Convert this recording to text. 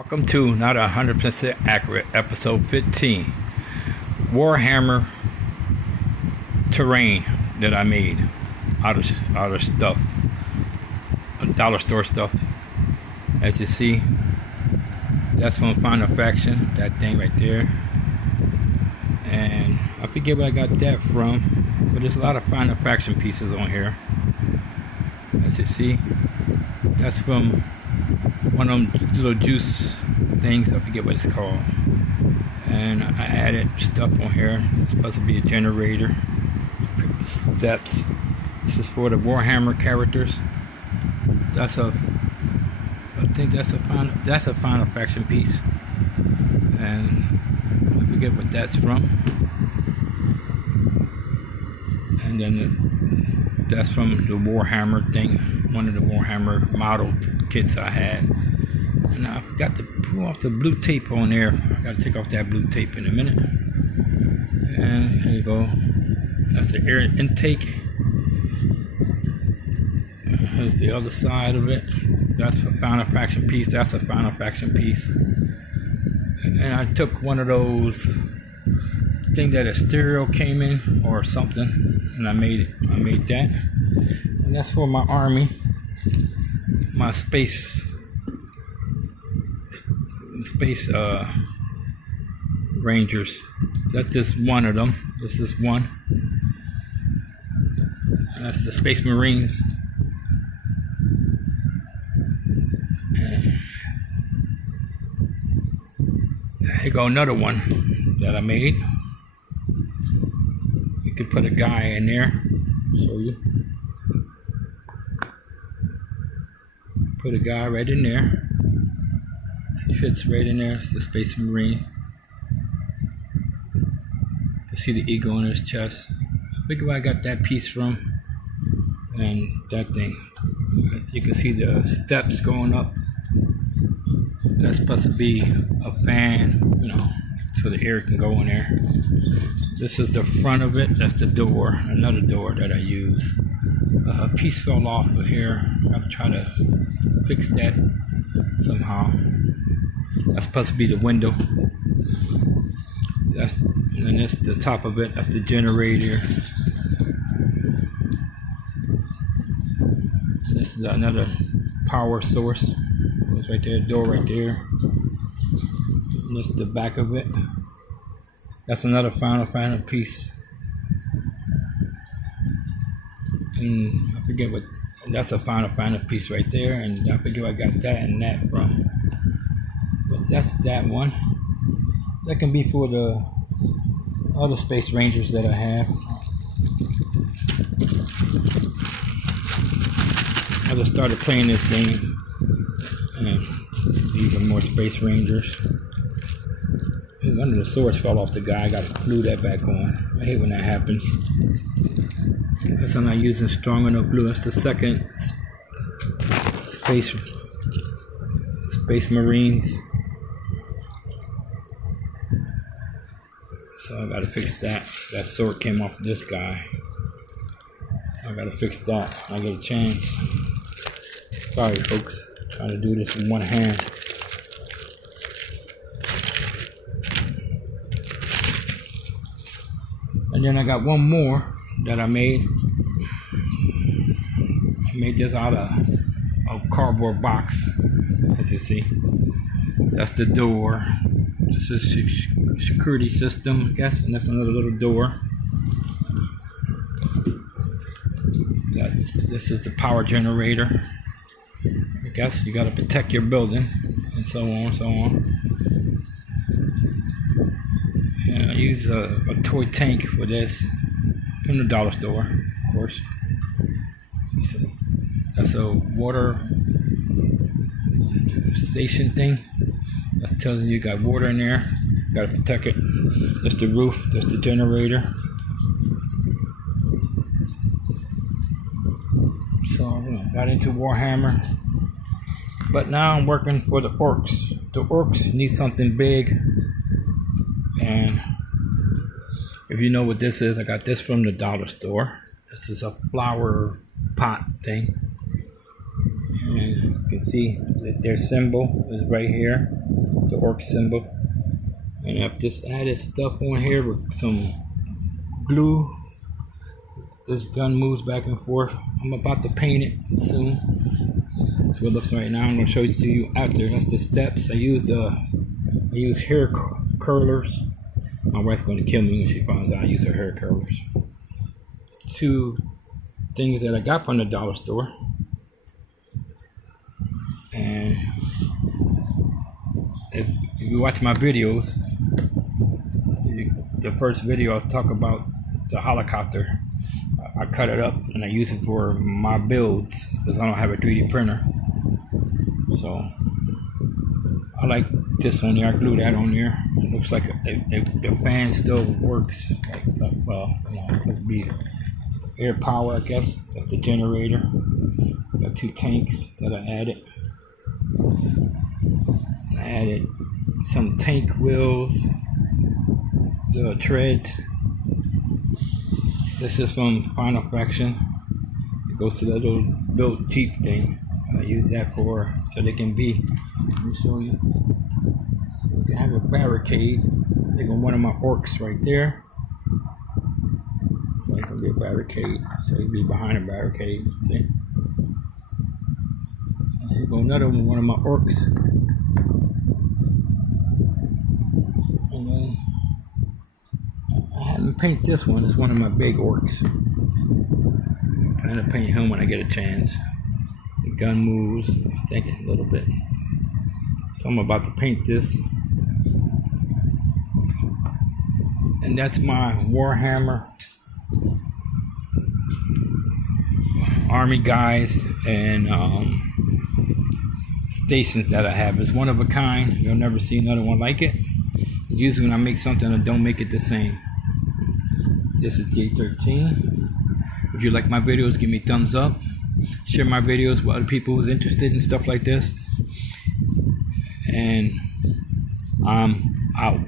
Welcome to not 100% accurate episode 15 Warhammer terrain that I made out of stuff, dollar store stuff. As you see, that's from Final Faction, that thing right there. And I forget where I got that from, but there's a lot of Final Faction pieces on here. As you see, that's from one of them little juice things, I forget what it's called. And I added stuff on here. It's supposed to be a generator, steps. This is for the Warhammer characters. I think that's a Final Faction piece, and I forget what that's from. And then that's from the Warhammer thing, one of the Warhammer model kits I had. And I forgot to pull off the blue tape on there. I got to take off that blue tape in a minute. And here you go. That's the air intake. Here's the other side of it. That's a Final Faction piece. That's a Final Faction piece. And I took one of those thing that a stereo came in or something, and I made that. And that's for my army, my space rangers. That's just one of them. This is one. And that's the Space Marines. And here go another one that I made. You could put a guy in there. Show you. Put a guy right in there. He fits right in there. It's the Space Marine. You can see the eagle on his chest. I figure where I got that piece from. And that thing. You can see the steps going up. That's supposed to be a fan, so the air can go in there. This is the front of it. That's the door, another door that I use. A piece fell off of here. I'm gonna try to fix that somehow. That's supposed to be the window. And that's the top of it. That's the generator. This is another power source. It's right there, door right there. And that's the back of it. That's another Final piece. And I forget what, that's a Final piece right there, and I forget where I got that and that from. But that's that one. That can be for the other Space Rangers that I have. I just started playing this game, and these are more Space Rangers. One of the swords fell off the guy. I got to glue that back on. I hate when that happens. Because I'm not using strong enough glue. That's the second Space Marines. So I got to fix that. That sword came off of this guy. So I got to fix that when I get a chance. Sorry, folks. Trying to do this with one hand. And then I got one more that I made. I made this out of a cardboard box, as you see. That's the door. This is security system, I guess, and that's another little door. This is the power generator. I guess you got to protect your building, and so on and so on. And I use a toy tank for this from the dollar store, of course. That's a water station thing. That tells you got water in there. Got to protect it. That's the roof. That's the generator. So I got into Warhammer, but now I'm working for the orcs. The orcs need something big, and if you know what this is, I got this from the dollar store. This is a flower pot thing. And you can see that their symbol is right here, the orc symbol. And I've just added stuff on here with some glue. This gun moves back and forth. I'm about to paint it soon. That's what it looks like right now. I'm going to show it to you after. That's the steps. I use hair curlers. My wife's going to kill me when she finds out I use her hair curlers. 2 things that I got from the dollar store. And if you watch my videos, the first video I'll talk about the helicopter. I cut it up and I use it for my builds because I don't have a 3D printer. So I like this on there. I glue that on there. It looks like the fan still works. Well, you know, it must be air power, I guess. That's the generator. Got 2 tanks that I added. I added some tank wheels, the treads. This is from Final Faction. It goes to the little built Jeep thing. I use that for so they can be. Let me show you. You can have a barricade. They got one of my orcs right there. So it can be a barricade. So it can be behind a barricade. See? Here go another one of my orcs. And then I hadn't paint this one. It's one of my big orcs. I'm planning to paint him when I get a chance. The gun moves, I think, a little bit. So I'm about to paint this. And that's my Warhammer army guys and stations that I have. It's one of a kind. You'll never see another one like it. Usually when I make something, I don't make it the same. This is J13. If you like my videos, give me a thumbs up. Share my videos with other people who's interested in stuff like this. And I'm out.